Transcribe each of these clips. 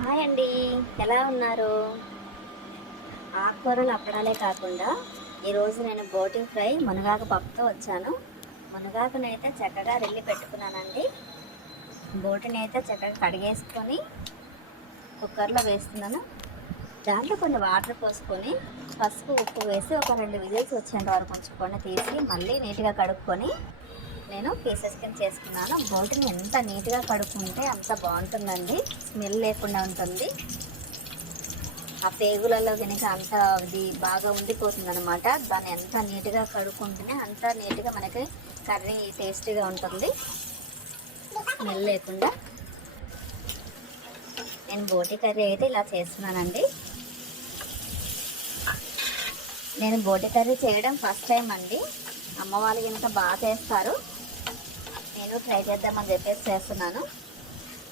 Hi అండి. ఎలా ఉన్నారు? ఆకుకూరలు అప్పడాలే కాకుండా ఈరోజు నేను బోటి ఫ్రై మునగాకు పప్పుతో వచ్చాను. మునగాకునైతే చక్కగా రెల్లి పెట్టుకున్నానండి. బోటిని అయితే చక్కగా కడిగేసుకొని కుక్కర్లో వేస్తున్నాను. దాంట్లో కొన్ని వాటర్ పోసుకొని పసుపు ఉప్పు వేసి ఒక రెండు విజిల్స్ వచ్చేంత వరకు ఉంచుకొని తీసి మళ్ళీ నీట్గా కడుక్కొని నేను పీసెస్ కింద చేసుకున్నాను. బోటిని ఎంత నీట్గా కడుక్కుంటే అంత బాగుంటుందండి. స్మెల్ లేకుండా ఉంటుంది. ఆ పేగులలో కనుక అంత అది బాగా ఉండిపోతుంది అనమాట దాన్ని ఎంత నీట్గా కడుక్కుంటేనే అంత నీట్గా మనకి కర్రీ టేస్టీగా ఉంటుంది. స్మెల్ లేకుండా. నేను బోటి కర్రీ అయితే ఇలా చేస్తున్నానండి. నేను బోటి కర్రీ చేయడం ఫస్ట్ టైం అండి. అమ్మ వాళ్ళు కనుక బాగా చేస్తారు. నేను ట్రై చేద్దామని చెప్పేసి చేస్తున్నాను.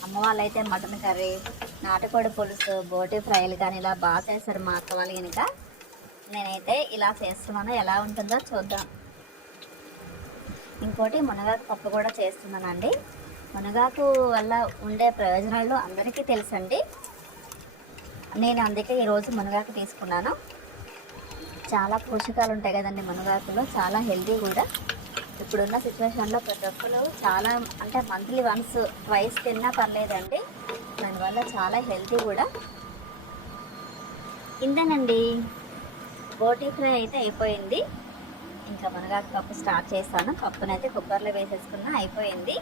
అమ్మ వాళ్ళైతే మటన్ కర్రీ నాటుకోడి పులుసు బోటి ఫ్రైలు కానీ ఇలా బాగా చేస్తారు మా అక్క వాళ్ళు కనుక నేనైతే ఇలా చేస్తున్నాను. ఎలా ఉంటుందో చూద్దాం. ఇంకోటి మునగాకు పప్పు కూడా చేస్తున్నానండి. మునగాకు వల్ల ఉండే ప్రయోజనాలు అందరికీ తెలుసండి. నేను అందుకే ఈరోజు మునగాకు తీసుకున్నాను. చాలా పోషకాలు ఉంటాయి కదండి మునగాకులో. చాలా హెల్దీ కూడా. ఇప్పుడున్న సిచ్యువేషన్లో ప్రతి ఒక్కరు చాలా అంటే మంత్లీ వన్స్ ట్వైస్ తిన్నా పర్లేదండి. దానివల్ల చాలా హెల్తీ కూడా. ఇంతేనండి. బోటీ ఫ్రై అయితే అయిపోయింది. ఇంకా మునగాకు పప్పు స్టార్ట్ చేస్తాను. పప్పునైతే కుక్కర్లో వేసేసుకున్నా అయిపోయింది.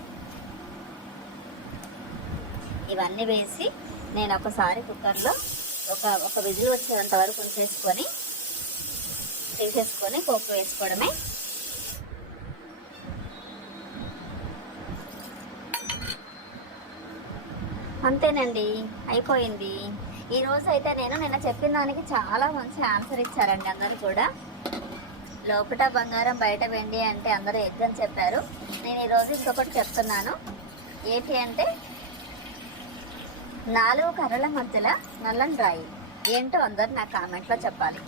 ఇవన్నీ వేసి నేను ఒకసారి కుక్కర్లో ఒక ఒక విజిల్ వచ్చేంత వరకు ఉంచేసుకొని తీసేసుకొని పోపు వేసుకోవడమే. అంతేనండి. అయిపోయింది. ఈరోజు అయితే నేను నిన్న చెప్పిన దానికి చాలా మంచి ఆన్సర్ ఇచ్చారండి అందరూ కూడా. లోపట బంగారం బయట వెండి అంటే అందరూ ఎగ్ అని చెప్పారు. నేను ఈరోజు ఇంకొకటి చెప్తున్నాను. ఏంటి అంటే నాలుగు కర్రల మధ్యలో నల్లని రాయి ఏంటో అందరు నా కామెంట్లో చెప్పాలి.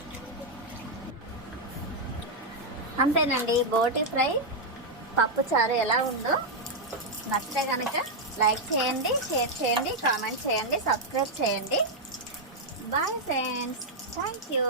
అంతేనండి. బోటి ఫ్రై పప్పు చారు ఎలా ఉందో నచ్చితే కనుక లైక్ చేయండి షేర్ చేయండి కామెంట్ చేయండి సబ్స్క్రైబ్ చేయండి. Bye friends thank you